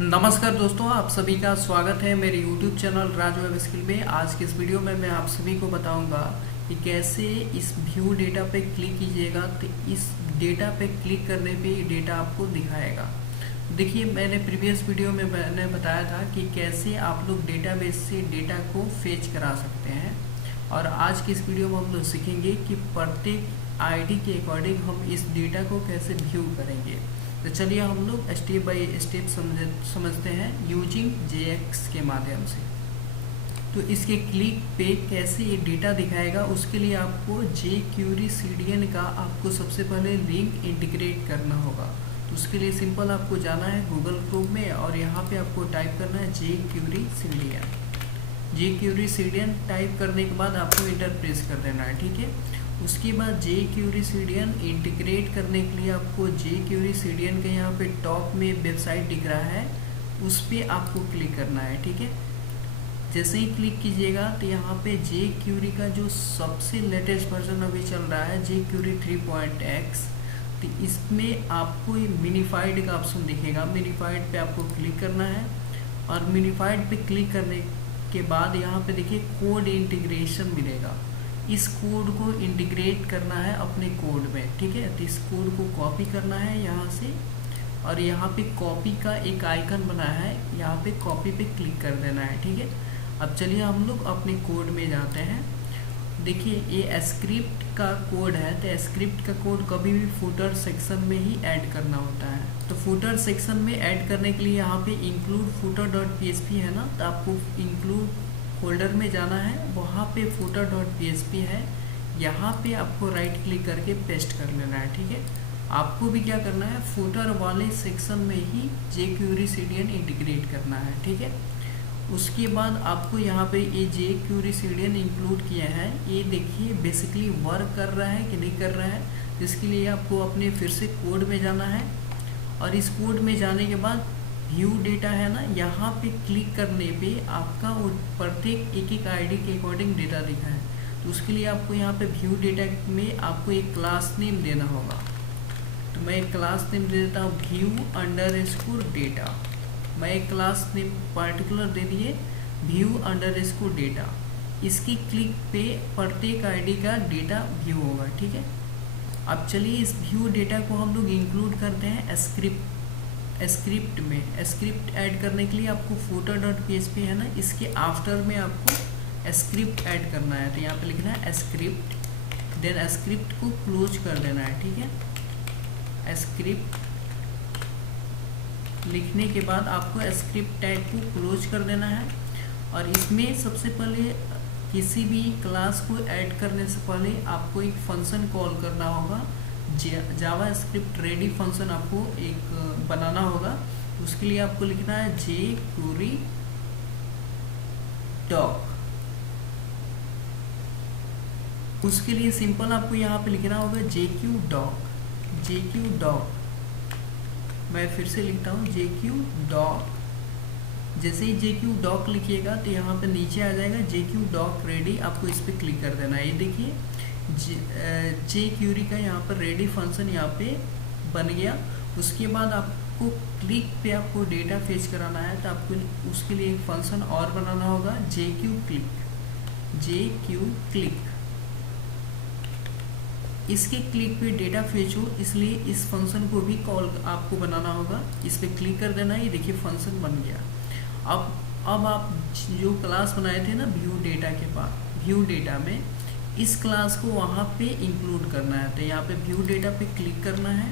नमस्कार दोस्तों, आप सभी का स्वागत है मेरे YouTube चैनल राज वेब स्किल में। आज के इस वीडियो में मैं आप सभी को बताऊंगा कि कैसे इस व्यू डेटा पे क्लिक कीजिएगा तो इस डेटा पे क्लिक करने पे ये डेटा आपको दिखाएगा। देखिए, मैंने प्रीवियस वीडियो में मैंने बताया था कि कैसे आप लोग डेटाबेस से डेटा को फेच करा सकते हैं, और आज की इस वीडियो में हम लोग सीखेंगे कि प्रत्येक आईडी के अकॉर्डिंग हम इस डेटा को कैसे व्यू करेंगे। तो चलिए हम लोग स्टेप बाय स्टेप समझते हैं यूजिंग JX के माध्यम से। तो इसके क्लिक पे कैसे ये डेटा दिखाएगा, उसके लिए आपको jQuery CDN का आपको सबसे पहले लिंक इंटीग्रेट करना होगा। तो उसके लिए सिंपल आपको जाना है गूगल क्रोम में और यहाँ पे आपको टाइप करना है jQuery CDN। jQuery CDN type करने के बाद आपको इंटर प्रेस कर देना है, ठीक है। उसके बाद jQuery CDN इंटीग्रेट करने के लिए आपको jQuery CDN के यहाँ पे टॉप में वेबसाइट दिख रहा है, उस पर आपको क्लिक करना है, ठीक है। जैसे ही क्लिक कीजिएगा तो यहाँ पे jQuery का जो सबसे लेटेस्ट वर्जन अभी चल रहा है jQuery 3.x, तो इसमें आपको ये मिनीफाइड का ऑप्शन दिखेगा। मिनीफाइड पे आपको क्लिक करना है और मिनीफाइड पे क्लिक करने के बाद यहाँ पे देखिए कोड इंटीग्रेशन मिलेगा। इस कोड को इंटीग्रेट करना है अपने कोड में, ठीक है। तो इस कोड को कॉपी करना है यहाँ से, और यहाँ पे कॉपी का एक आइकन बना है, यहाँ पे कॉपी पे क्लिक कर देना है, ठीक है। अब चलिए हम लोग अपने कोड में जाते हैं। देखिए, ये स्क्रिप्ट का कोड है, तो स्क्रिप्ट का कोड कभी भी फुटर सेक्शन में ही ऐड करना होता है। तो फुटर सेक्शन में ऐड करने के लिए यहाँ पे इंक्लूड footer.php है ना, तो आपको इंक्लूड फोल्डर में जाना है, वहाँ पे footer.php है, यहाँ पे आपको राइट क्लिक करके पेस्ट कर लेना है, ठीक है। आपको भी क्या करना है, फुटर वाले सेक्शन में ही jQuery CDN इंटीग्रेट करना है, ठीक है। उसके बाद आपको यहाँ पे ये jQuery CDN इंक्लूड किया है, ये देखिए बेसिकली वर्क कर रहा है कि नहीं कर रहा है। इसके लिए आपको अपने फिर से कोड में जाना है, और इस कोड में जाने के बाद व्यू डेटा है ना, यहाँ पे क्लिक करने पे आपका वो प्रत्येक एक आईडी के अकॉर्डिंग डेटा दिखा है। तो उसके लिए आपको यहाँ पे व्यू डेटा में आपको एक क्लास नेम देना होगा। तो मैं एक क्लास नेम दे देता हूँ view_data। मैं एक क्लास नेम पार्टिकुलर दे दिए view_data। इसकी क्लिक पे प्रत्येक आईडी का डेटा व्यू होगा, ठीक है। अब चलिए इस व्यू डेटा को हम लोग इंक्लूड करते हैं स्क्रिप्ट में। स्क्रिप्ट ऐड करने के लिए आपको footer.php है ना, इसके आफ्टर में आपको स्क्रिप्ट ऐड करना है। तो यहाँ पे लिखना है स्क्रिप्ट, देन स्क्रिप्ट को क्लोज कर देना है, ठीक है। स्क्रिप्ट लिखने के बाद आपको स्क्रिप्ट टैग को क्लोज कर देना है, और इसमें सबसे पहले किसी भी क्लास को ऐड करने से पहले आपको एक फंक्शन कॉल करना होगा। जावा स्क्रिप्ट रेडी फंक्शन आपको एक बनाना होगा। उसके लिए आपको लिखना है jQuery doc। उसके लिए सिंपल आपको यहाँ पे लिखना होगा jQ doc। मैं फिर से लिखता हूँ jQ doc। जैसे ही jQ doc लिखिएगा तो यहाँ पे नीचे आ जाएगा jQ doc रेडी, आपको इस पर क्लिक कर देना है। ये देखिए jQuery का यहाँ पर रेडी फंक्शन यहाँ पे बन गया। उसके बाद आपको क्लिक पे आपको डेटा फेच कराना है, तो आपको उसके लिए एक फंक्शन और बनाना होगा jQ क्लिक। इसके क्लिक पे डेटा फेच हो, इसलिए इस फंक्शन को भी कॉल आपको बनाना होगा। इस पर क्लिक कर देना है, ये देखिए फंक्शन बन गया। अब आप जो क्लास बनाए थे ना व्यू डेटा के पास, व्यू डेटा में इस क्लास को वहाँ पे इंक्लूड करना है। तो यहाँ पे व्यू डेटा पे क्लिक करना है,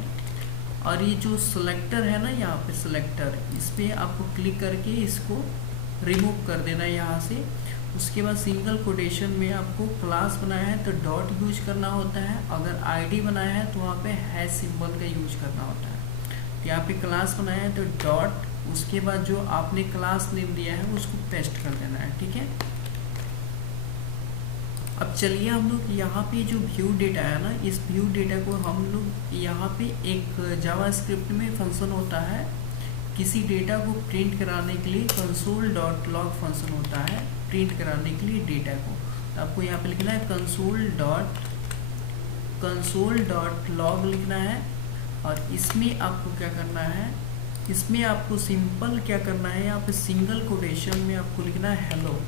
और ये जो सिलेक्टर है ना, यहाँ पे सिलेक्टर, इस पर आपको क्लिक करके इसको रिमूव कर देना है यहाँ से। उसके बाद सिंगल कोटेशन में आपको क्लास बनाया है तो डॉट यूज करना होता है, अगर आईडी बनाया है तो वहाँ पे हैश सिंबल का यूज करना होता है। तो यहाँ पे क्लास बनाया है तो डॉट, उसके बाद जो आपने क्लास नेम दिया है उसको पेस्ट कर देना है, ठीक है। अब चलिए हम लोग यहाँ पे जो व्यू डेटा है ना, इस व्यू डेटा को हम लोग यहाँ पे एक जावा स्क्रिप्ट में फंक्शन होता है किसी डेटा को प्रिंट कराने के लिए, console.log फंक्शन होता है प्रिंट कराने के लिए डेटा को। तो आपको यहाँ पे लिखना है console.log लिखना है, और इसमें आपको क्या करना है, इसमें आपको सिंपल क्या करना है, यहाँ पे सिंगल कोटेशन में आपको लिखना है हेलो।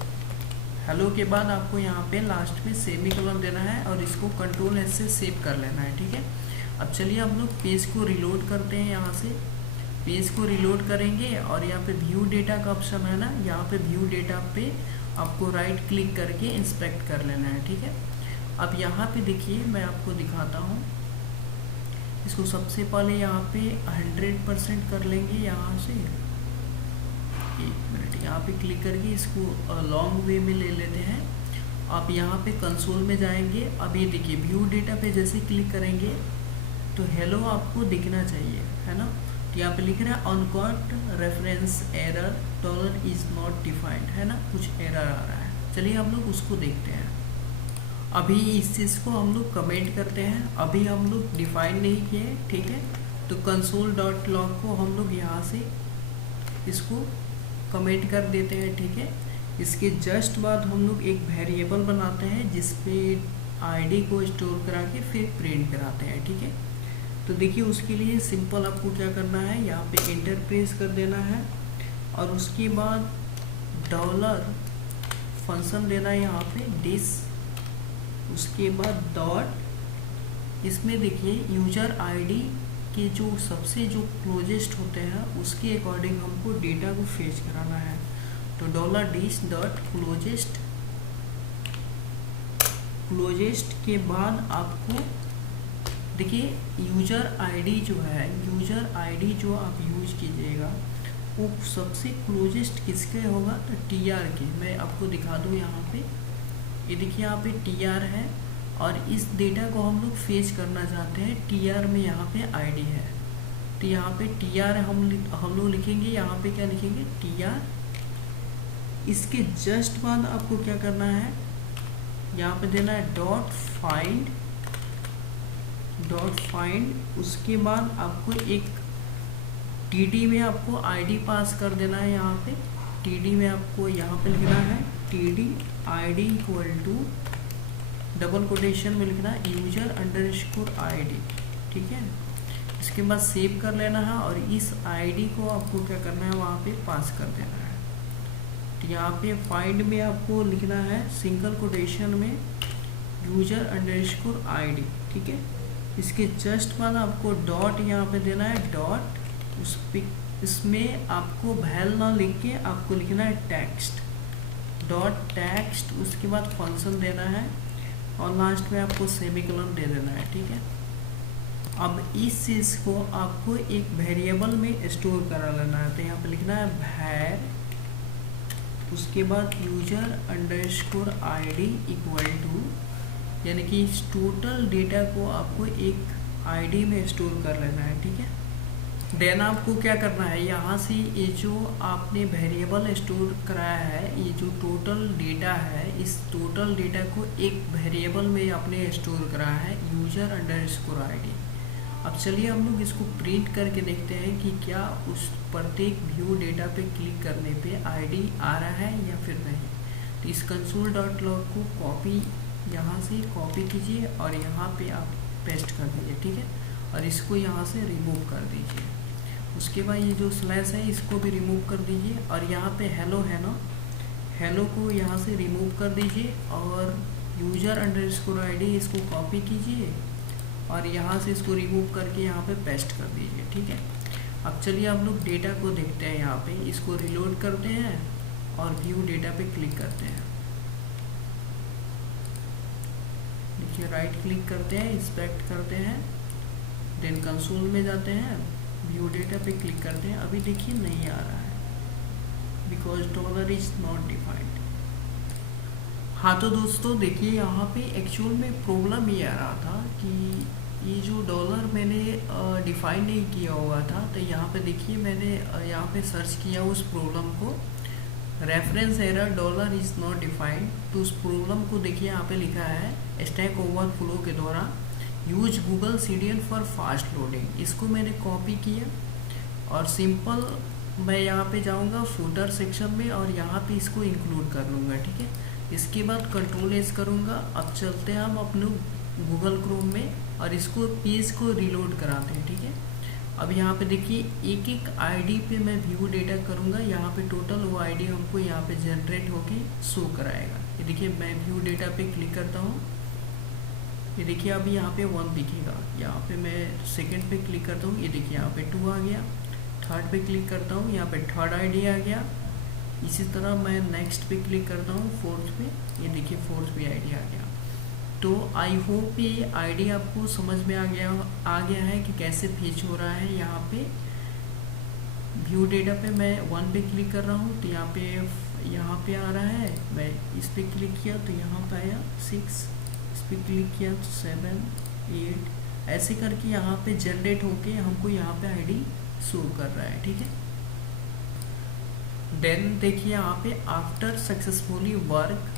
हेलो के बाद आपको यहाँ पे लास्ट में सेमीकोलन देना है और इसको कंट्रोल एस से सेव कर लेना है, ठीक है। अब चलिए हम लोग पेज को रिलोड करते हैं। यहाँ से पेज को रिलोड करेंगे और यहाँ पे व्यू डेटा का ऑप्शन है ना, यहाँ पे व्यू डेटा पे आपको राइट क्लिक करके इंस्पेक्ट कर लेना है, ठीक है। अब यहाँ पे देखिए मैं आपको दिखाता हूँ। इसको सबसे पहले यहाँ पे 100% कर लेंगे। यहाँ से 1 मिनट यहाँ पे क्लिक करके इसको लॉन्ग वे में ले लेते हैं। आप यहाँ पे कंसोल में जाएंगे। अब ये देखिए व्यू डेटा पे जैसे क्लिक करेंगे तो हेलो आपको दिखना चाहिए, है ना। तो यहाँ पे लिख रहा है uncaught reference error dollar is not defined, है ना, कुछ एरर आ रहा है। चलिए हम लोग उसको देखते हैं। अभी इस चीज़ को हम लोग कमेंट करते हैं, अभी हम लोग डिफाइन नहीं किए, ठीक है। तो console.log को हम लोग यहाँ से इसको कमेंट कर देते हैं, ठीक है। इसके जस्ट बाद हम लोग एक वेरिएबल बनाते हैं जिसपे आईडी को स्टोर करा के फिर प्रिंट कराते हैं, ठीक है। तो देखिए उसके लिए सिंपल आपको क्या करना है, यहाँ पे एंटर प्रेस कर देना है और उसके बाद डॉलर फंक्शन देना है यहाँ पे डिस, उसके बाद डॉट, इसमें देखिए यूजर आईडी के जो सबसे जो क्लोजेस्ट होते हैं उसके अकॉर्डिंग हमको डेटा को फेच कराना है। तो डॉलर डिस डॉट क्लोजेस्ट के बाद आपको देखिए यूजर आईडी जो है, यूजर आईडी जो आप यूज कीजिएगा वो सबसे क्लोजेस्ट किसके होगा, तो टीआर के। मैं आपको दिखा दूँ यहाँ पे, ये देखिए यहाँ पे टीआर है और इस डेटा को हम लोग फेच करना चाहते हैं। टीआर में यहाँ पे आईडी है, तो यहाँ पे टीआर हम लोग लिखेंगे। यहाँ पे क्या लिखेंगे, टीआर। इसके जस्ट बाद आपको क्या करना है, यहाँ पे देना है डॉट फाइंड। उसके बाद आपको एक टीडी में आपको आईडी पास कर देना है। यहाँ पे टीडी में आपको यहाँ पे लिखना है TD ID equal to double quotation में लिखना है यूजर अंडरस्कोर आईडी, ठीक है। इसके बाद सेव कर लेना है और इस आईडी को आपको क्या करना है, वहाँ पे पास कर देना है। तो यहाँ पे फाइंड में आपको लिखना है सिंगल कोटेशन में यूजर अंडरस्कोर आईडी, ठीक है। इसके जस्ट बाद आपको डॉट यहाँ पे देना है डॉट, उस पे इसमें आपको वैल ना लिख के आपको लिखना है टेक्स्ट, डॉट टेक्स्ट। उसके बाद फंक्शन देना है और लास्ट में आपको सेमीकोलन दे देना है, ठीक है। अब इस चीज़ को आपको एक वेरिएबल में स्टोर करा लेना है। तो यहाँ पे लिखना है var, उसके बाद user underscore ID equal to, यानी कि इस टोटल डेटा को आपको एक आईडी में स्टोर कर लेना है, ठीक है। देन आपको क्या करना है, यहाँ से ये जो आपने वेरिएबल स्टोर कराया है, ये जो टोटल डेटा है, इस टोटल डेटा को एक वेरिएबल में आपने स्टोर कराया है यूजर अंडरस्कोर आईडी। अब चलिए हम लोग इसको प्रिंट करके देखते हैं कि क्या उस प्रत्येक व्यू डेटा पे क्लिक करने पे आईडी आ रहा है या फिर नहीं। तो इस console.log को कॉपी, यहाँ से कॉपी कीजिए और यहाँ पे आप पेस्ट कर दीजिए, ठीक है। और इसको यहाँ से रिमूव कर दीजिए। उसके बाद ये जो स्लैश है इसको भी रिमूव कर दीजिए और यहाँ पे हेलो है ना, हेलो को यहाँ से रिमूव कर दीजिए और यूजर अंडरस्कोर आईडी इसको कॉपी कीजिए और यहाँ से इसको रिमूव करके यहाँ पे पेस्ट कर दीजिए, ठीक है। अब चलिए हम लोग डेटा को देखते हैं। यहाँ पे इसको रिलोड करते हैं और व्यू डेटा पे क्लिक करते हैं। देखिए राइट क्लिक करते हैं, इंस्पेक्ट करते हैं, देन कंसोल में जाते हैं, व्यू डेटा पे क्लिक करते हैं। अभी देखिए नहीं आ रहा है because dollar is not defined. हाँ तो दोस्तों देखिए यहाँ पे एक्चुअल में प्रॉब्लम ये आ रहा था कि ये जो डॉलर मैंने डिफाइन नहीं किया हुआ था। तो यहाँ पे देखिए मैंने यहाँ पे सर्च किया उस प्रॉब्लम को, reference error dollar is not defined. तो उस प्रॉब्लम को देखिए यहाँ पे लिखा है स्टैक ओवरफ्लो के दौरान use Google CDN for fast loading. इसको मैंने कॉपी किया और सिंपल मैं यहाँ पे जाऊँगा फुटर सेक्शन में और यहाँ पे इसको इंक्लूड कर लूँगा, ठीक है। इसके बाद कंट्रोल एस करूँगा। अब चलते हैं हम अपने गूगल क्रोम में और इसको पेज को रिलोड कराते हैं, ठीक है। अब यहाँ पे देखिए एक एक आईडी पे मैं व्यू डेटा करूँगा, यहाँ पे टोटल वो आईडी हमको यहाँ पे जनरेट होके शो कराएगा। ये देखिए मैं व्यू डेटा पे क्लिक करता हूँ, ये देखिए अभी यहाँ पे 1 दिखेगा। यहाँ पे मैं सेकंड पे क्लिक करता हूँ, ये देखिए यहाँ पे 2 आ गया। थर्ड पे क्लिक करता हूँ, यहाँ पे थर्ड आईडी आ गया। इसी तरह मैं नेक्स्ट पे क्लिक करता हूँ, फोर्थ पे, ये देखिए फोर्थ पे आईडी आ गया। तो आई होप ये आईडी आपको समझ में आ गया है कि कैसे फेच हो रहा है। यहाँ पे व्यू डेटा पे मैं 1 पे क्लिक कर रहा हूँ, तो यहाँ पे आ रहा है। मैं इस पे क्लिक किया तो यहाँ पे आया 6, इस पे क्लिक किया तो 7, 8, ऐसे करके यहाँ पे जनरेट होके हमको यहाँ पे आईडी शो कर रहा है, ठीक है। देन देखिए यहाँ पे after successfully work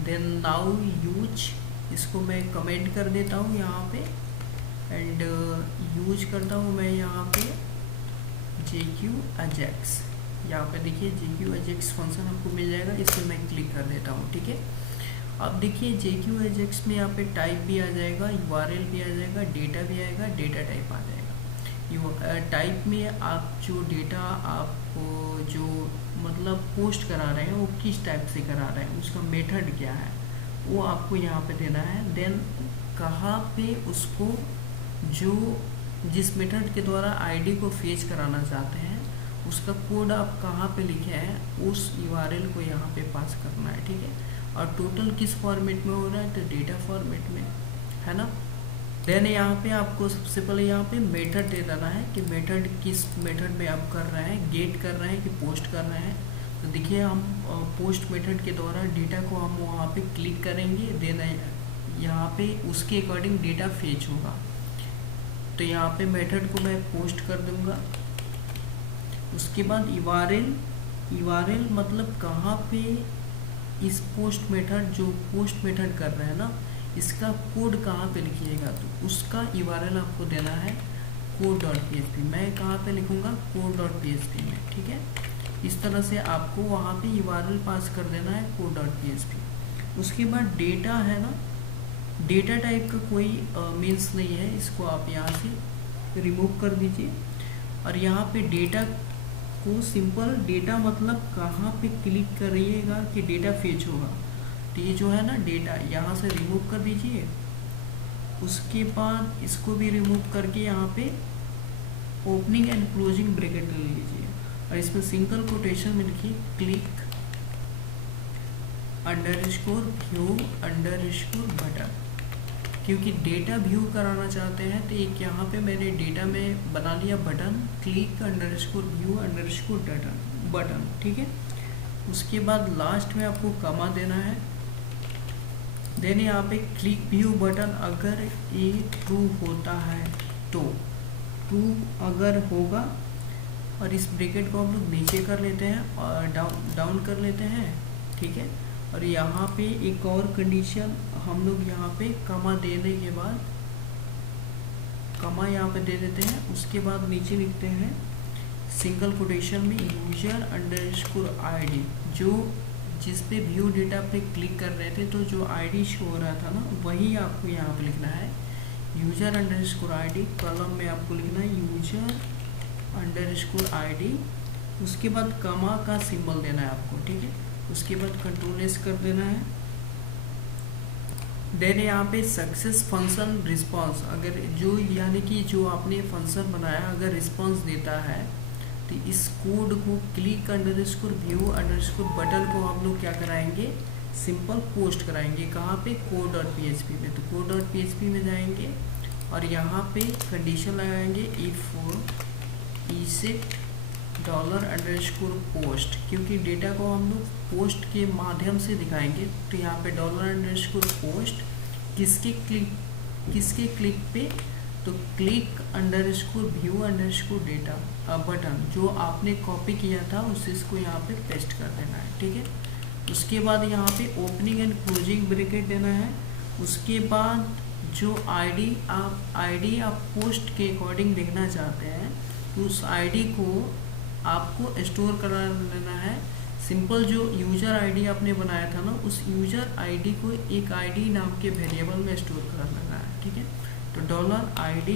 then now use, इसको मैं कमेंट कर देता हूँ यहाँ पे एंड यूज करता हूँ मैं यहाँ पे JQ Ajax। यहाँ पे देखिए JQ Ajax फंक्शन हमको मिल जाएगा, इस पर मैं क्लिक कर देता हूँ, ठीक है। अब देखिए JQ Ajax में यहाँ पे टाइप भी आ जाएगा, URL भी आ जाएगा, डेटा भी आएगा, डेटा टाइप आ जाएगा। टाइप में आप जो डेटा आप जो मतलब पोस्ट करा रहे हैं वो किस टाइप से करा रहे हैं, उसका मेथड क्या है वो आपको यहाँ पे देना है। देन कहाँ पे उसको जो जिस मेथड के द्वारा आईडी को फेच कराना चाहते हैं उसका कोड आप कहाँ पे लिखे हैं उस URL को यहाँ पे पास करना है, ठीक है। और टोटल किस फॉर्मेट में हो रहा है, तो डेटा फॉर्मेट में, है ना। देन यहाँ पे आपको सबसे पहले यहाँ पे मेथड दे देना है कि मेथड किस मेथड में आप कर रहे हैं, गेट कर रहे हैं कि पोस्ट कर रहे हैं। तो देखिए हम पोस्ट मेथड के द्वारा डेटा को हम वहाँ पे क्लिक करेंगे, देन यहाँ पे उसके अकॉर्डिंग डेटा फेच होगा। तो यहाँ पे मेथड को मैं पोस्ट कर दूँगा। उसके बाद URL मतलब कहाँ पे इस पोस्ट मेथड जो पोस्ट मेथड कर रहे हैं ना इसका कोड कहाँ पे लिखिएगा, तो उसका URL आपको देना है code.php। मैं कहाँ पे लिखूँगा, code.php में, ठीक है। इस तरह से आपको वहाँ पे URL पास कर देना है code.php। उसके बाद डेटा है ना, डेटा टाइप का कोई मीन्स नहीं है, इसको आप यहाँ से रिमूव कर दीजिए। और यहाँ पे डेटा को सिंपल डेटा मतलब कहाँ पे क्लिक करिएगा कि डेटा फेच होगा, तो ये जो है ना डेटा यहाँ से रिमूव कर दीजिए। उसके बाद इसको भी रिमूव करके यहाँ पे ओपनिंग एंड क्लोजिंग ब्रैकेट ले लीजिए और इसमें सिंगल कोटेशन में लिखिए क्लिक _व्यू _बटन, क्योंकि डेटा व्यू कराना चाहते हैं। तो एक यहाँ पे मैंने डेटा में बना लिया बटन क्लिक _व्यू _बटन, ठीक है। उसके बाद लास्ट में आपको कमा देना है। देन यहाँ पे क्लिक व्यू बटन अगर ये ट्रू होता है तो ट्रू अगर होगा, और इस ब्रैकेट को हम लोग नीचे कर लेते हैं और डाउन कर लेते हैं, ठीक है। और यहाँ पे एक और कंडीशन हम लोग यहाँ पे कमा देने के बाद कमा यहाँ पे दे देते हैं। उसके बाद नीचे लिखते हैं सिंगल कोटेशन में user_id, जो जिस पे व्यू डेटा पे क्लिक कर रहे थे तो जो आईडी शो हो रहा था ना वही आपको यहाँ पे लिखना है user_id। कॉलम में आपको लिखना है user_id। उसके बाद कमा का सिंबल देना है आपको, ठीक है। उसके बाद Ctrl+S कर देना है। देन यहाँ पे सक्सेस फंक्शन रिस्पॉन्स, अगर जो यानी कि जो आपने फंक्शन बनाया अगर रिस्पॉन्स देता है तो इस कोड को क्लिक _व्यू _बटन को हम लोग क्या कराएंगे, सिंपल पोस्ट कराएंगे। कहाँ पे, code.php में। तो code.php में जाएंगे और यहाँ पे कंडीशन लगाएंगे if ESET $_post, क्योंकि डेटा को हम लोग पोस्ट के माध्यम से दिखाएंगे। तो यहाँ पे $_post किसके क्लिक पे, तो क्लिक _व्यू _डेटा बटन जो आपने कॉपी किया था उसे इसको यहाँ पे पेस्ट कर देना है, ठीक है। उसके बाद यहाँ पे ओपनिंग एंड क्लोजिंग ब्रैकेट देना है। उसके बाद जो आईडी आप पोस्ट के अकॉर्डिंग देखना चाहते हैं तो उस आईडी को आपको स्टोर करा लेना है। सिंपल जो यूजर आईडी आपने बनाया था ना उस यूजर आईडी को एक आईडी नाम के वेरिएबल में स्टोर कर लेना है, ठीक है। तो $ID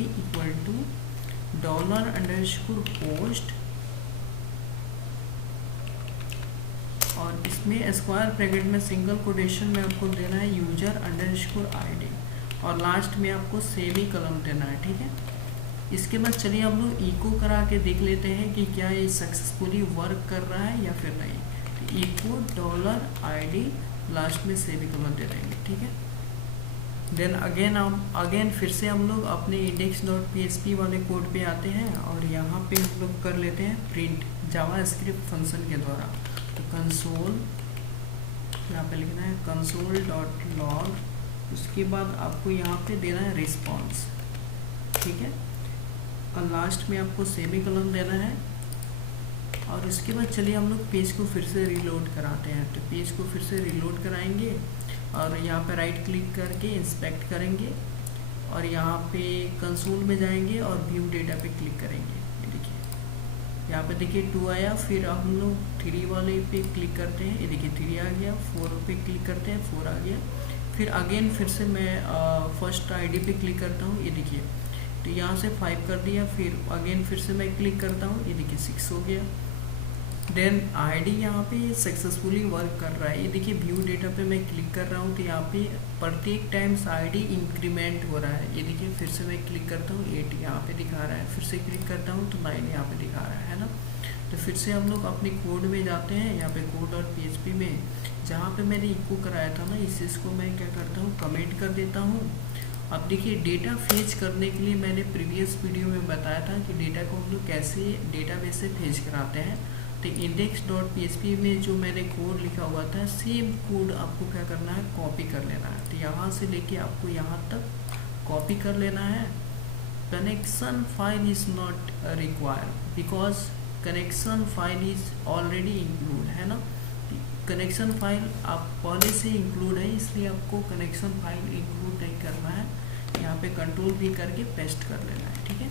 $_पोस्ट और इसमें स्क्वायर ब्रैकेट में सिंगल कोटेशन में आपको देना है user_id और लास्ट में आपको सेमी कॉलम देना है, ठीक है। इसके बाद चलिए हम लोग इको करा के देख लेते हैं कि क्या ये सक्सेसफुली वर्क कर रहा है या फिर नहीं। तो इको $ID लास्ट में सेमी कॉलम दे देंगे, ठीक है। देन अगेन फिर से हम लोग अपने index.php वाले कोड पे आते हैं और यहाँ पे हम लोग कर लेते हैं प्रिंट जावास्क्रिप्ट फंक्शन के द्वारा। तो कंसोल यहाँ पे लिखना है console.log, उसके बाद आपको यहाँ पे देना है रिस्पॉन्स, ठीक है। और लास्ट में आपको सेमी कॉलम देना है और उसके बाद चलिए हम लोग पेज को फिर से रीलोड कराते हैं। तो पेज को फिर से रीलोड कराएंगे और यहाँ पे राइट क्लिक करके इंस्पेक्ट करेंगे और यहाँ पे कंसोल में जाएंगे और व्यू डेटा पे क्लिक करेंगे। ये देखिए यहाँ पे देखिए 2 आया, फिर हम लोग 3 वाले पे क्लिक करते हैं, ये देखिए 3 आ गया, 4 पे क्लिक करते हैं 4 आ गया, फिर अगेन फिर से मैं फर्स्ट आईडी पे क्लिक करता हूँ, ये देखिए तो यहाँ से 5 कर दिया, फिर अगेन फिर से मैं क्लिक करता हूँ, ये देखिए 6 हो गया। देन आईडी यहाँ पे सक्सेसफुली वर्क कर रहा है। ये देखिए व्यू डेटा पे मैं क्लिक कर रहा हूँ तो यहाँ पे प्रत्येक टाइम्स आईडी इंक्रीमेंट हो रहा है। ये देखिए फिर से मैं क्लिक करता हूँ 8 यहाँ पे दिखा रहा है, फिर से क्लिक करता हूँ तो 9 यहाँ पे दिखा रहा है ना। तो फिर से हम लोग अपने कोड में जाते हैं, यहाँ पे code.php में जहाँ पे मैंने इको कराया था ना, इस चीज़ को मैं क्या करता हूँ कमेंट कर देता हूँ। अब देखिए डेटा फेच करने के लिए मैंने प्रीवियस वीडियो में बताया था कि डेटा को हम लोग कैसे डेटाबेस से फेच कराते हैं। तो index.php में जो मैंने कोड लिखा हुआ था सेम कोड आपको क्या करना है कॉपी कर लेना है। तो यहाँ से लेके आपको यहाँ तक कॉपी कर लेना है। Connection file is not required because connection file is already include है ना। कनेक्शन फाइल आप पहले से इंक्लूड है, इसलिए आपको कनेक्शन फाइल इंक्लूड नहीं करना है। यहाँ पे कंट्रोल भी करके पेस्ट कर लेना है, ठीक है।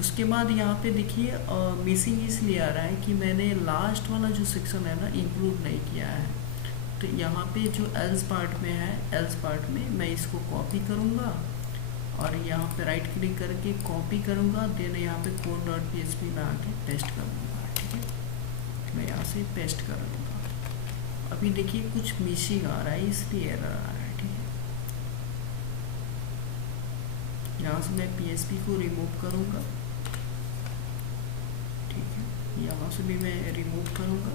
उसके बाद यहाँ पे देखिए मिसिंग इसलिए आ रहा है कि मैंने लास्ट वाला जो सेक्शन है ना इंक्लूड नहीं किया है। तो यहाँ पे जो एल्स पार्ट में है, एल्स पार्ट में मैं इसको कॉपी करूँगा और यहाँ पे राइट क्लिक करके कॉपी करूँगा, देन यहाँ पे code.php में आके पेस्ट कर दूँगा, ठीक है। मैं यहाँ से पेस्ट कर लूँगा। अभी देखिए कुछ मिसिंग आ रहा है इसलिए एरर आ रहा है, ठीक है। यहाँ से मैं PHP को रिमूव करूँगा, ठीक है। यहाँ से भी मैं रिमूव करूँगा।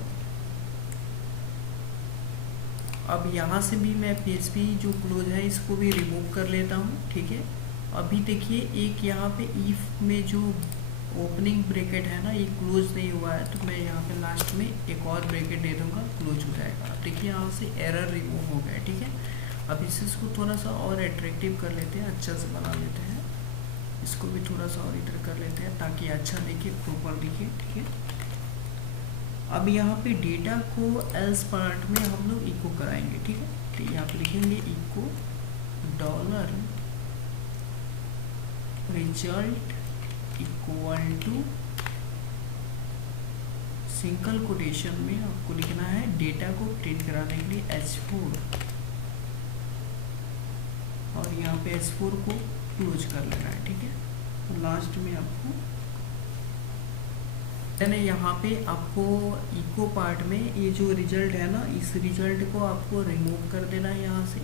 अब यहाँ से भी मैं PHP जो क्लोज है इसको भी रिमूव कर लेता हूँ, ठीक है। अभी देखिए एक यहाँ पे इफ में जो ओपनिंग ब्रैकेट है ना ये क्लोज नहीं हुआ है, तो मैं यहाँ पे लास्ट में एक और ब्रैकेट दे दूँगा, क्लोज हो जाएगा। देखिए यहाँ से एरर रिमूव हो गया, ठीक है। अब इसको थोड़ा सा और अट्रैक्टिव कर लेते हैं, अच्छा से बना लेते हैं। इसको भी थोड़ा सा और इधर कर लेते हैं ताकि अच्छा दिखे, प्रॉपर दिखे, ठीक है। अब यहाँ पे डेटा को एल्स पार्ट में हम लोग इको कराएंगे, ठीक है। तो यहाँ पे लिखेंगे echo $result equal to single quotation में आपको लिखना है डेटा को प्रिंट कराने के लिए H4 और यहाँ पे H4 को क्लोज कर लेना है, ठीक है। तो लास्ट में आपको यानी यहाँ पे आपको इको पार्ट में ये जो रिजल्ट है ना, इस रिजल्ट को आपको रिमूव कर देना है यहाँ से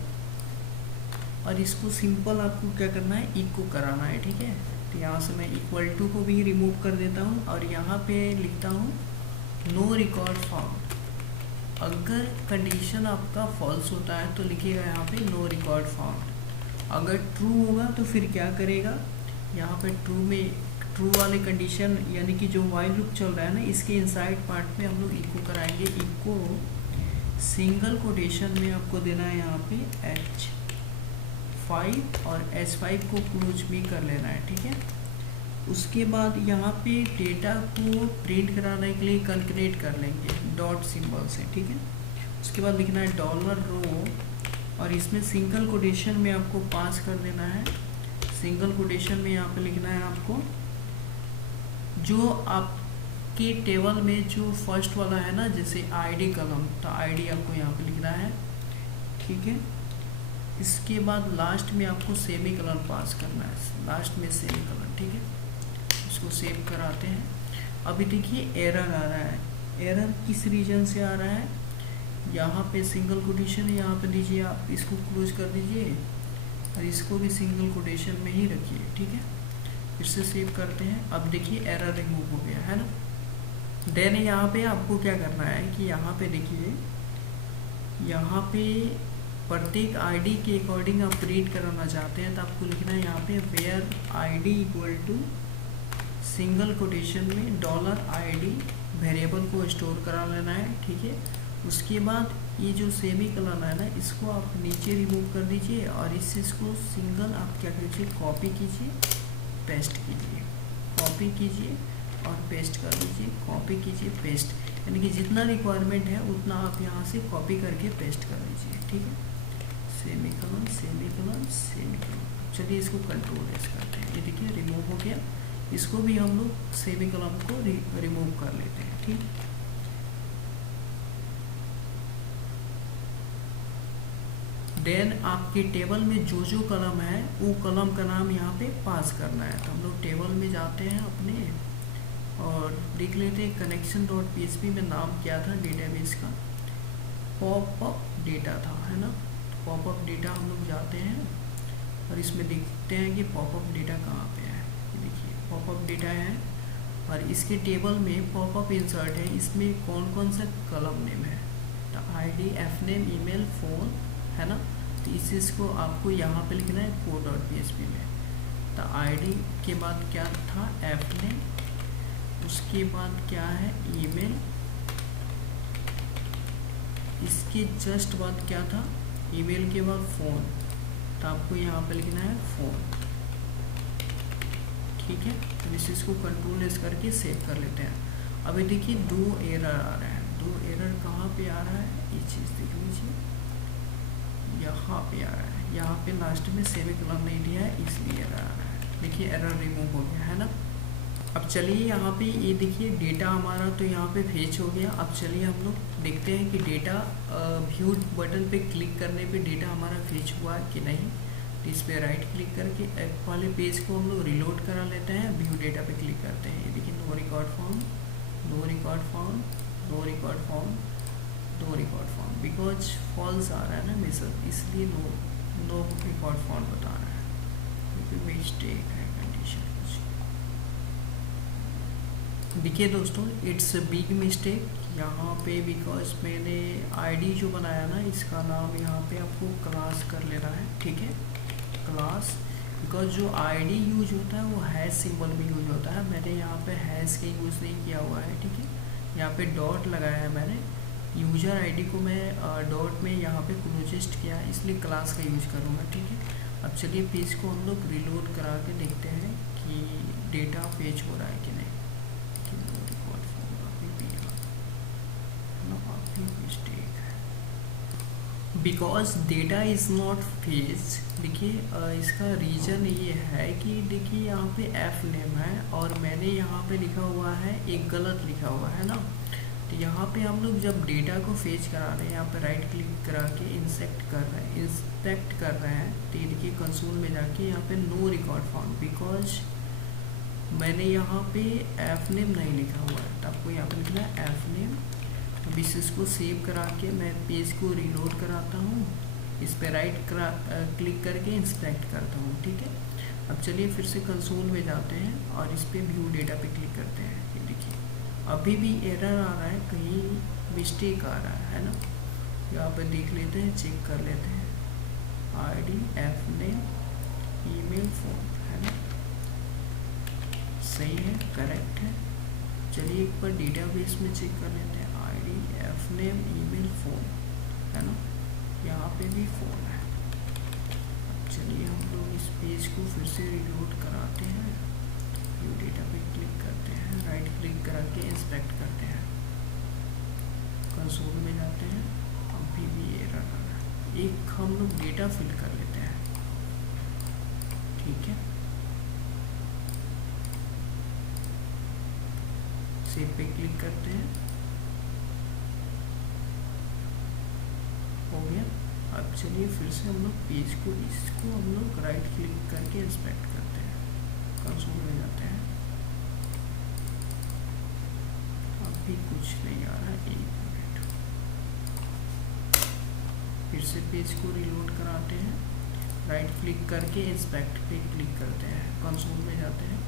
और इसको सिंपल आपको क्या करना है इको कराना है, ठीक है। तो यहाँ से मैं इक्वल टू को भी रिमूव कर देता हूँ और यहाँ पे लिखता हूँ नो रिकॉर्ड फाउंड। अगर कंडीशन आपका फॉल्स होता है तो लिखिएगा यहाँ पे नो रिकॉर्ड फाउंड। अगर ट्रू होगा तो फिर क्या करेगा, यहाँ पे ट्रू वाले कंडीशन यानी कि जो वाइल लूप चल रहा है ना इसके इनसाइड पार्ट में हम लोग इको कराएंगे। इको सिंगल कोटेशन में आपको देना है यहाँ पे H5 और H5 को क्लोज भी कर लेना है, ठीक है। उसके बाद यहाँ पे डेटा को प्रिंट कराने के लिए कंकरेट कर लेंगे डॉट सिंबल से, ठीक है। उसके बाद लिखना है $रो और इसमें सिंगल कोटेशन में आपको पास कर देना है। सिंगल कोटेशन में यहाँ पे लिखना है आपको जो आपके टेबल में जो फर्स्ट वाला है ना, जैसे आईडी कॉलम, तो आईडी आपको यहाँ पे लिखना है, ठीक है। इसके बाद लास्ट में आपको सेमी कॉलन पास करना है, लास्ट में सेमी कॉलन, ठीक है। इसको सेव कराते हैं। अभी देखिए एरर आ रहा है। एरर किस रीजन से आ रहा है? यहाँ पे सिंगल कोटेशन है, यहाँ पे दीजिए, आप इसको क्लोज कर दीजिए और इसको भी सिंगल कोटेशन में ही रखिए, ठीक है। फिर से सेव करते हैं। अब देखिए एरर रिमूव हो गया है ना। देन यहाँ पे आपको क्या करना है कि यहाँ पे देखिए, यहाँ पे प्रत्येक आईडी के अकॉर्डिंग आप रीड कराना चाहते हैं तो आपको लिखना है यहाँ पे where ID equal to single quotation में $id वेरिएबल को स्टोर करा लेना है, ठीक है। उसके बाद ये जो सेमीकोलन है ना, इसको आप नीचे रिमूव कर दीजिए और इस चीज़ को सिंगल आप क्या कीजिए, कॉपी कीजिए, पेस्ट कीजिए, कॉपी कीजिए और पेस्ट कर दीजिए, कॉपी कीजिए, पेस्ट, यानी कि जितना रिक्वायरमेंट है उतना आप यहाँ से कॉपी करके पेस्ट कर दीजिए, ठीक है। Semicolon semicolon semicolon. चलिए इसको कंट्रोल एस करते हैं। ये देखिए रिमूव हो गया। इसको भी हम लोग सेमीकोलन को रिमूव कर लेते हैं, ठीक। देन आपके टेबल में जो जो कलम है वो कलम का नाम यहाँ पे पास करना है। तो हम लोग टेबल में जाते हैं अपने और देख लेते हैं connection.php में नाम क्या था डेटाबेस का, पॉपअप डेटा था, है ना। पॉपअप डेटा हम लोग जाते हैं और इसमें देखते हैं कि पॉपअप डेटा कहाँ पे है। देखिए पॉपअप डेटा है और इसके टेबल में पॉपअप इंसर्ट है। इसमें कौन कौन सा कलम नेम है, तो ID, fname, ईमेल, फ़ोन, है ना। तो इस चीज़ को आपको यहाँ पे लिखना है code.php में। तो ID के बाद क्या था, fname, उसके बाद क्या है ईमेल, इसके जस्ट बाद क्या था, ईमेल के बाद फ़ोन। तो आपको यहाँ पे लिखना है फ़ोन, ठीक है। तो इस चीज़ को कंट्रोल एस करके सेव कर लेते हैं। अभी देखिए 2 एरर आ रहे हैं। 2 एरर कहाँ पे आ रहा है, ये चीज़ देख लीजिए, यहाँ पे आ रहा है। यहाँ पे लास्ट में सेमीकोलन नहीं दिया है इसलिए एरर आ रहा है। देखिए एरर रिमूव हो गया है ना। अब चलिए यहाँ पे ये देखिए डेटा हमारा तो यहाँ पे फेच हो गया। अब चलिए हम लोग देखते हैं कि डेटा व्यू बटन पे क्लिक करने पे डेटा हमारा फेच हुआ है कि नहीं। तो इस पर राइट क्लिक करके एक वाले पेज को हम लोग रिलोड करा लेते हैं। व्यू डेटा पे क्लिक करते हैं। ये देखिए no record found, no record found, no record found, no record found, because false आ रहा है ना मैसेज, इसलिए नो रिकॉर्ड फाउंड बता रहा है, क्योंकि मिस्टेक है कंडीशन कुछ। देखिए दोस्तों इट्स बिग मिस्टेक यहाँ पे, बिकॉज मैंने आईडी जो बनाया ना इसका नाम यहाँ पे आपको क्लास कर लेना है, ठीक है, क्लास। बिकॉज जो आईडी यूज होता है वो हैश सिंबल भी यूज होता है। मैंने यहाँ पे हैश का यूज़ नहीं किया हुआ है, ठीक है। यहाँ पे डॉट लगाया है मैंने, यूजर आईडी को मैं डॉट में यहाँ पे क्लोजेस्ट किया है, इसलिए क्लास का यूज करूँगा, ठीक है। अब चलिए पेज को हम लोग रिलोड करा के देखते हैं कि डेटा पेज हो रहा है कि नहीं। मिस्टेक है because data is not phase. देखिए इसका रीज़न ये है कि देखिए यहाँ पे एफ नेम है और मैंने यहाँ पे लिखा हुआ है एक गलत लिखा हुआ है ना। तो यहाँ पे हम लोग जब डेटा को फेच करा रहे हैं, यहाँ पे राइट क्लिक करा के इंस्पेक्ट कर रहे हैं, तो ये देखिए कंसोल में जाके यहाँ पे नो रिकॉर्ड फाउंड, बिकॉज मैंने यहाँ पे एफ नेम नहीं लिखा हुआ है। तो आपको यहाँ पे लिखना है एफ नेम। अब इसको सेव करा के मैं पेज को रिलोड कराता हूँ, इस पर राइट क्लिक करके इंस्पेक्ट करता हूँ, ठीक है। अब चलिए फिर से कंसोल में जाते हैं और इस पर व्यू डेटा पे क्लिक करते हैं। ये देखिए अभी भी एरर आ रहा है, कहीं मिस्टेक आ रहा है ना। यहाँ पे देख लेते हैं, चेक कर लेते हैं। ID, F name, email, phone, है ना, सही है, करेक्ट है। चलिए एक बार डेटाबेस में चेक कर लेते हैं। ID, F name, email, phone, है ना, यहाँ पे भी फ़ोन है। चलिए हम लोग इस पेज को फिर से रिलोड कराते हैं। व्यू डेटा पे क्लिक करते हैं, राइट क्लिक करा के इंस्पेक्ट करते हैं, कंसोल में जाते हैं। अभी भी एरर आ रहा है। एक हम लोग डेटा फिल कर लेते हैं, ठीक है। सेव पे क्लिक करते हैं, हो गया। अब चलिए फिर से हम लोग पेज को इसको हम लोग राइट क्लिक करके इंस्पेक्ट करते हैं, कंसोल में जाते हैं, भी कुछ नहीं आ रहा है। 1 मिनट, फिर से पेज को रिलोड कराते हैं, राइट क्लिक करके इंस्पेक्ट पे क्लिक करते हैं, कंसोल में जाते हैं।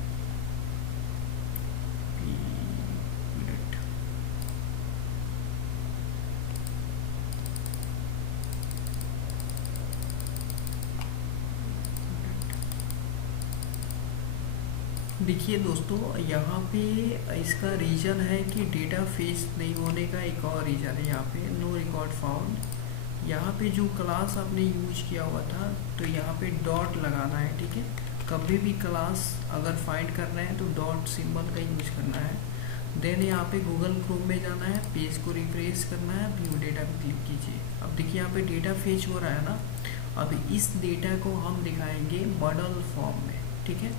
देखिए दोस्तों, यहाँ पे इसका रीज़न है कि डेटा फेच नहीं होने का एक और रीज़न है। यहाँ पे नो रिकॉर्ड फाउंड, यहाँ पे जो क्लास आपने यूज किया हुआ था तो यहाँ पे डॉट लगाना है, ठीक है। कभी भी क्लास अगर फाइंड करना है तो डॉट सिंबल का यूज करना है। देन यहाँ पे गूगल क्रोम में जाना है, पेज को रिफ्रेश करना है, व्यू डेटा पे क्लिक कीजिए। अब देखिए यहाँ पे डेटा फेच हो रहा है ना। अब इस डेटा को हम दिखाएंगे मॉडल फॉर्म में, ठीक है।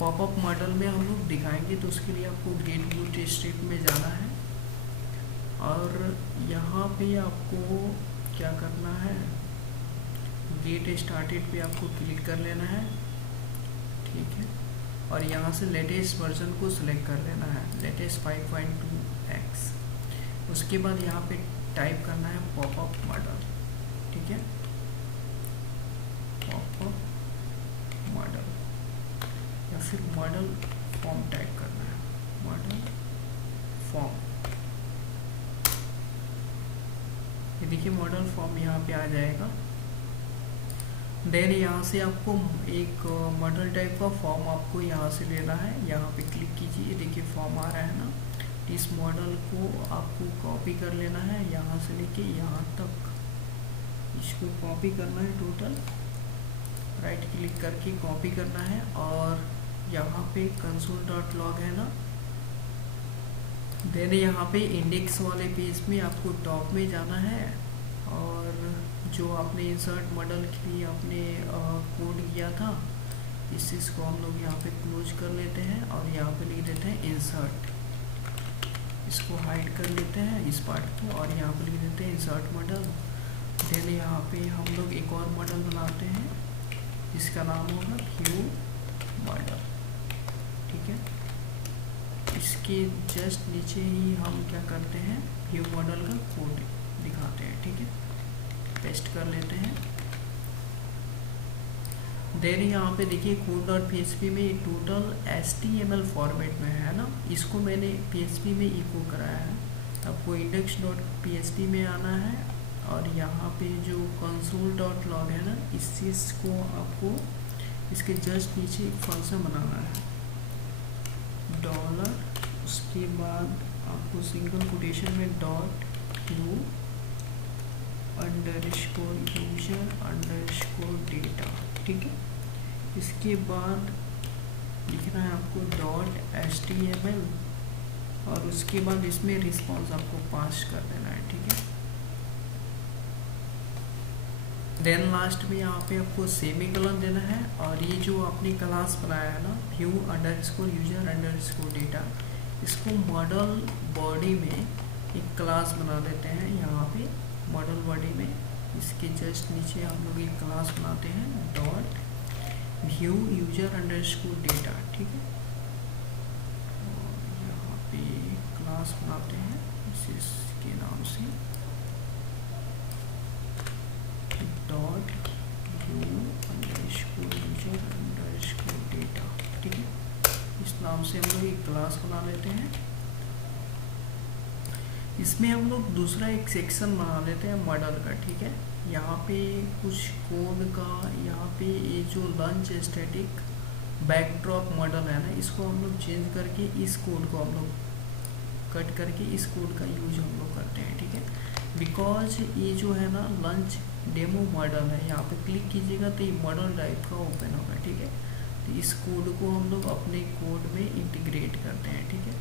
पॉपअप मॉडल में हम लोग दिखाएंगे, तो उसके लिए आपको गेट व्यू स्टेट में जाना है और यहाँ पे आपको क्या करना है, गेट स्टार्टेड पे आपको क्लिक कर लेना है, ठीक है। और यहाँ से लेटेस्ट वर्जन को सिलेक्ट कर लेना है, लेटेस्ट 5.2x। उसके बाद यहाँ पे टाइप करना है पॉपअप मॉडल, ठीक है, पॉपअप मॉडल, या फिर मॉडल फॉर्म टाइप करना है, मॉडल फॉर्म। ये देखिए मॉडल फॉर्म यहाँ पे आ जाएगा। देन यहाँ से आपको एक मॉडल टाइप का फॉर्म आपको यहाँ से लेना है, यहाँ पे क्लिक कीजिए, देखिए फॉर्म आ रहा है ना। इस मॉडल को आपको कॉपी कर लेना है, यहाँ से लेके यहाँ तक इसको कॉपी करना है टोटल, राइट क्लिक करके कॉपी करना है। और यहाँ पे console.log है ना, देन यहाँ पे इंडेक्स वाले पेज में आपको टॉप में जाना है और जो आपने इंसर्ट मॉडल के लिए आपने कोड किया था, इस चीज़ को हम लोग यहाँ पे क्लोज कर लेते हैं और यहाँ पे लिख देते हैं इंसर्ट। इसको हाइड कर लेते हैं इस पार्ट को और यहाँ पे लिख देते हैं इंसर्ट मॉडल। देन यहाँ पे हम लोग एक और मॉडल बनाते हैं, इसका नाम होगा व्यू मॉडल, ठीक है। इसके जस्ट नीचे ही हम क्या करते हैं, व्यू मॉडल का कोड दिखाते हैं, ठीक है, पेस्ट कर लेते हैं। देन यहाँ पे देखिए code.php में टोटल HTML फॉर्मेट में है ना, इसको मैंने PHP में इको कराया है। आपको index.php में आना है और यहाँ पे जो console.log है ना, इस चीज़ को आपको इसके जस्ट नीचे एक फंक्शन बनाना है, डॉलर, उसके बाद आपको सिंगल कोटेशन में .u _user_data, ठीक है। इसके बाद लिखना है आपको .html और उसके बाद इसमें रिस्पॉन्स आपको पास कर देना है, ठीक है। देन लास्ट में यहाँ पे आपको सेमीकोलन देना है और ये जो आपने क्लास बनाया है ना, view_user_data, इसको मॉडल बॉडी में एक क्लास बना देते हैं। यहाँ पे मॉडल बॉडी में इसके जस्ट नीचे हम लोग एक क्लास बनाते हैं .view_user_data, ठीक है। और यहाँ पे क्लास बनाते हैं इसके नाम से .view_user_data, ठीक है। इस नाम से हम लोग एक क्लास बना लेते हैं। इसमें हम लोग दूसरा एक सेक्शन बना लेते हैं मॉडल का, ठीक है। यहाँ पे कुछ कोड का, यहाँ पे ये जो लंच स्टैटिक बैकड्रॉप मॉडल है ना, इसको हम लोग चेंज करके इस कोड को हम लोग कट करके इस कोड का यूज हम लोग करते हैं, ठीक है। बिकॉज ये जो है ना लंच डेमो मॉडल है, यहाँ पे क्लिक कीजिएगा तो ये मॉडल टाइप का ओपन होगा, ठीक है। तो इस कोड को हम लोग अपने कोड में इंटीग्रेट करते हैं, ठीक है।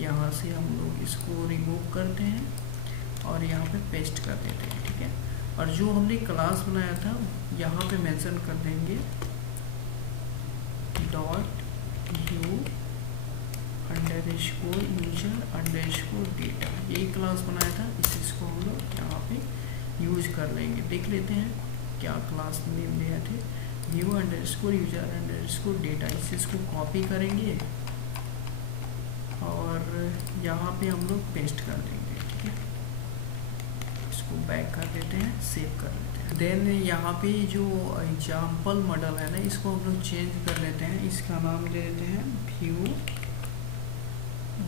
यहाँ से हम लोग इसको रिमूव करते हैं और यहाँ पे पेस्ट कर देते हैं, ठीक है। और जो हमने क्लास बनाया था यहाँ पे मेंशन कर देंगे .view_user_data, यही क्लास बनाया था, इसको हम लोग यहाँ पे यूज कर लेंगे। देख लेते हैं क्या क्लास नेम दिए थे, view_user_data। इसको कॉपी करेंगे और यहाँ पे हम लोग पेस्ट कर देंगे, ठीक है। इसको बैक कर देते हैं, सेव कर लेते हैं। देन यहाँ पे जो एग्जाम्पल मॉडल है ना, इसको हम लोग चेंज कर लेते हैं। इसका नाम दे देते हैं व्यू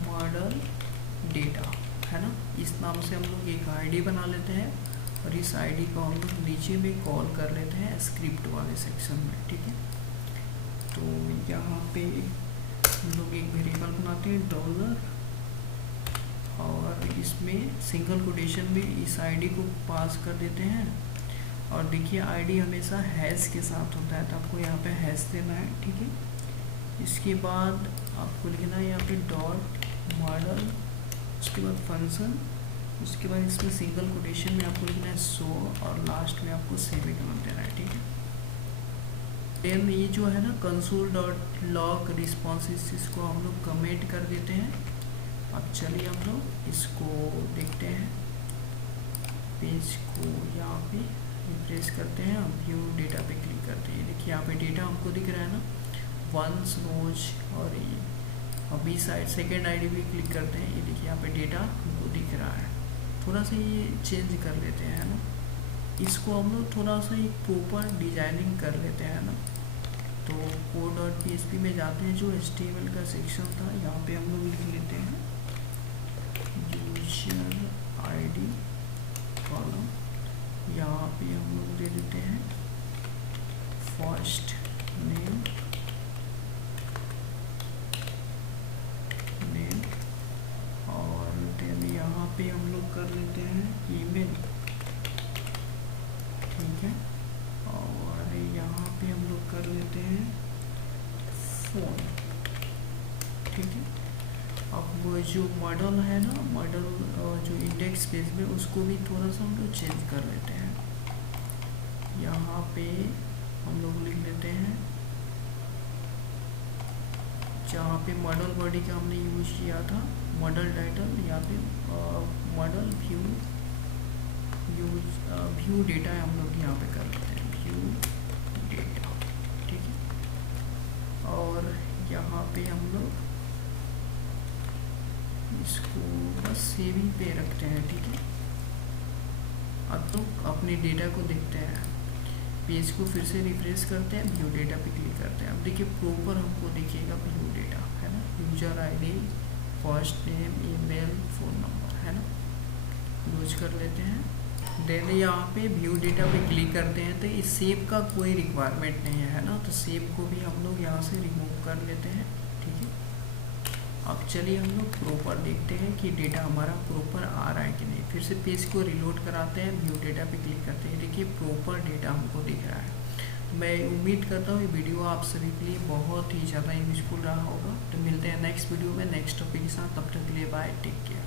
मॉडल डेटा, है ना। इस नाम से हम लोग एक आईडी बना लेते हैं और इस आईडी को हम लोग नीचे में कॉल कर लेते हैं स्क्रिप्ट वाले सेक्शन में, ठीक है। तो यहाँ पे हम लोग एक वेरिएबल बनाते हैं $, और इसमें सिंगल कोटेशन में इस आईडी को पास कर देते हैं। और देखिए आईडी हमेशा हैश के साथ होता है, तो आपको यहाँ पे हैश देना है, ठीक है। इसके बाद आपको लिखना है यहाँ पे .मॉडल, उसके बाद फंक्शन, उसके बाद इसमें सिंगल कोटेशन में आपको लिखना है शो, और लास्ट में आपको सेमीकोलन देना है, ठीक है। देन ये जो है ना console.log responses, इसको हम लोग कमेंट कर देते हैं। अब चलिए हम लोग इसको देखते हैं, पेज को यहाँ पे रिफ्रेश करते हैं, अब व्यू डेटा पे क्लिक करते हैं। देखिए यहाँ पे डेटा हमको दिख रहा है ना, वंस रोज, और ये अभी साइड सेकेंड आईडी भी क्लिक करते हैं, ये देखिए यहाँ पे डेटा हमको दिख रहा है। थोड़ा सा ये चेंज कर लेते हैं, है ना। इसको हम लोग थोड़ा सा ही प्रॉपर डिजाइनिंग कर लेते हैं ना। तो code.php में जाते हैं, जो HTML का सेक्शन था यहाँ पे हम लोग लिख लेते हैं यूजर आईडी कॉलम, यहाँ पे हम लोग दे देते हैं फर्स्ट नेम, और देन यहाँ पे हम लोग कर लेते हैं ईमेल, ठीक है। और यहाँ पे हम लोग कर लेते हैं फ़ोन, ठीक है। अब वो जो मॉडल है ना, मॉडल जो इंडेक्स पेज में, उसको भी थोड़ा सा हम लोग चेंज कर लेते हैं। यहाँ पे हम लोग लिख लेते हैं, जहाँ पे मॉडल बॉडी का हमने यूज किया था, मॉडल टाइटल, यहाँ पे मॉडल व्यू डेटा हम लोग यहाँ पे कर लेते हैं व्यू डेटा, ठीक है। और यहाँ पे हम लोग इसको बस सेविंग पे रखते हैं, ठीक है। अब तो अपने डेटा को देखते हैं, पेज को फिर से रिफ्रेश करते हैं, व्यू डेटा पे क्लिक करते हैं। अब देखिए प्रॉपर हमको दिखेगा व्यू डेटा, है ना। User ID, first name, email, phone number, है ना। यूज कर लेते हैं। देन यहाँ पे व्यू डेटा पे क्लिक करते हैं, तो इस सेव का कोई रिक्वायरमेंट नहीं है ना, तो सेव को भी हम लोग यहाँ से रिमूव कर लेते हैं, ठीक है। अब चलिए हम लोग प्रॉपर देखते हैं कि डेटा हमारा प्रॉपर आ रहा है कि नहीं। फिर से पेज को रिलोड कराते हैं, व्यू डेटा पे क्लिक करते हैं, देखिए प्रॉपर डेटा हमको दिख रहा है। तो मैं उम्मीद करता हूँ ये वीडियो आप सभी के लिए बहुत ही ज़्यादा यूजफुल रहा होगा। तो मिलते हैं नेक्स्ट वीडियो में नेक्स्ट टॉपिक के साथ, तब तक के लिए बाय, टेक केयर।